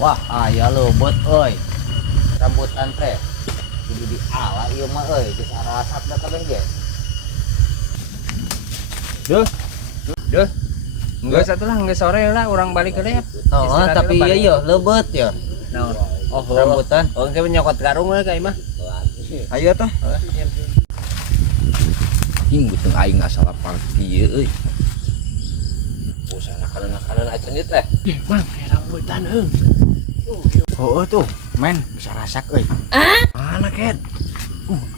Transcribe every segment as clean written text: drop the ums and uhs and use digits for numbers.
Wah, aya leubeut euy. Rambutan teh. Kudu diala ieu mah euy, geus arasap da kabeh ge. Duh. Enggak satu lah, enggak sore lah orang balik ke dep. Oh, tapi ieu leubeut ya. Naon? Oh, rambutan. Oh, engke nyokot karung we ka imah. Ayo toh. Anjing beuteung aing asal lapar kieu euy. Usah nakalan acan ieu teh. Mang, rambutan heung. Oh tuh, men bisa rasak euy. Mana ket?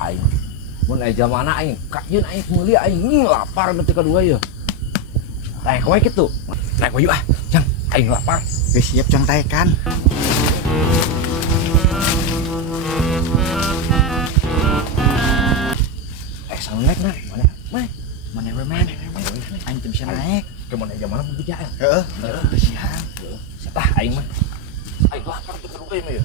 Aing. Mun aya jamana aing, kajeun aing meuli aing lapar detik kadua ieu. Naik wae kitu. Naik wae ah. Jang, aing lapar. Geus siap contekan. Sang naik nah. Mana we men? Aing teu bisa naik. Ke mana jamana pembijaan. Heeh, siap. Siapa aing mah? Aing lapar detik kadua ieu mah ya.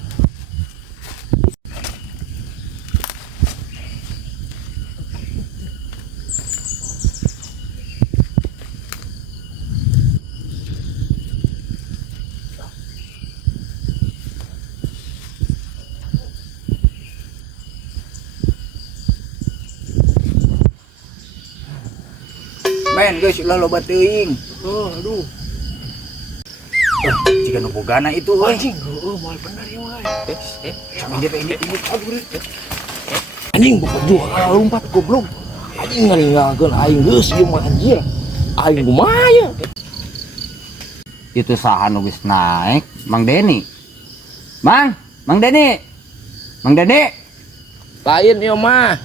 Men geus ulah loba teuing. Oh, aduh. Jika nu bogana itu euy. Anjing, moal bener ieu mah. Ini aduh. Anjing bukan dua lompat goblok. Anjing ngaringgalkeun aing geus ieu mah anjir. Aing kumaha ya? Itu saha nu geus naik? Mang Deni. Mang Deni. Lain ieu mah.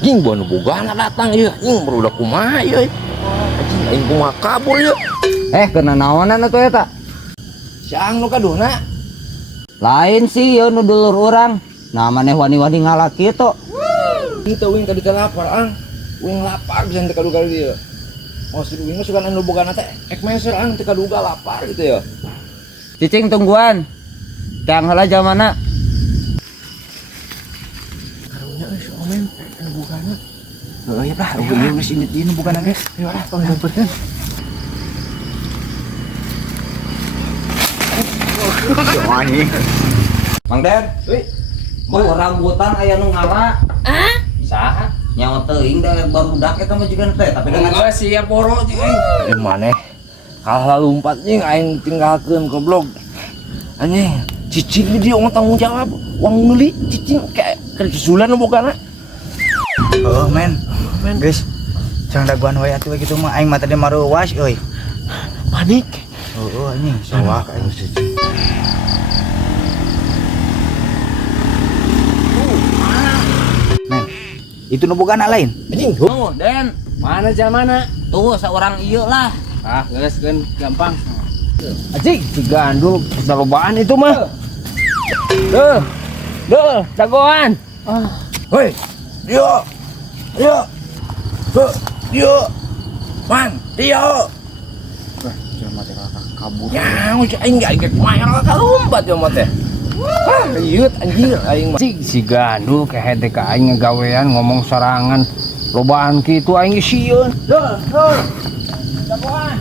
Anjing bono bogana datang ieu. Anjing barudak kumaha ieu. Anjing aing kumaha kabur ieu. Kena naonan atuh eta? Siang nu kaduhna. Lain sih ieu nu dulur urang. Nah maneh wani-wani ngalak kitu. Kita wing tadi teh lapar ang. Wing lapar bisa teu kaduga ieu. Oh si wing sugan anu bogana teh ek meser ang teu kaduga lapar gitu ya. Cicing tungguan. Kang heula jamana. Karunya euy si Omen, anu bugana. Heeh ya lah, geus ini nu bogana ge. Ayo lah, tong gambarkeun. Mang Den, mau rambutan aya nu ngala. Saha? Nyawa teuing da barudak eta mah jigan teh, tapi dengan Enggak siap poro jeung aing. Di maneh? Kalah lompat jeung aing tinggalkeun goblok. Anjing, cicing di dia tanggung jawab. Uang meuli cicing kayak kerjulan bogana. heeh men. Geus. Jangan daguan wae atuh kitu mah aing mah tadi maruwas euy. Panik. Heeh anjing, sawak aing cicing. Men, itu nu bogana lain. Anjing, Oh, Den. Mana jamana? Tuh saurang ieu lah. Ah, geus keun gampang. anjing si gandul perlobaan itu mah. Duh, jagoan. Hoi, dia. Man, dia. Jelema teh kabur. Ya, aing enggak inget main ka lompat ya mah teh. Ieu anjir aing mah. Si gandul kehe teh ka aing ngagawean ngomong sorangan lobaan kitu aing sieun. Duh. Jagoan.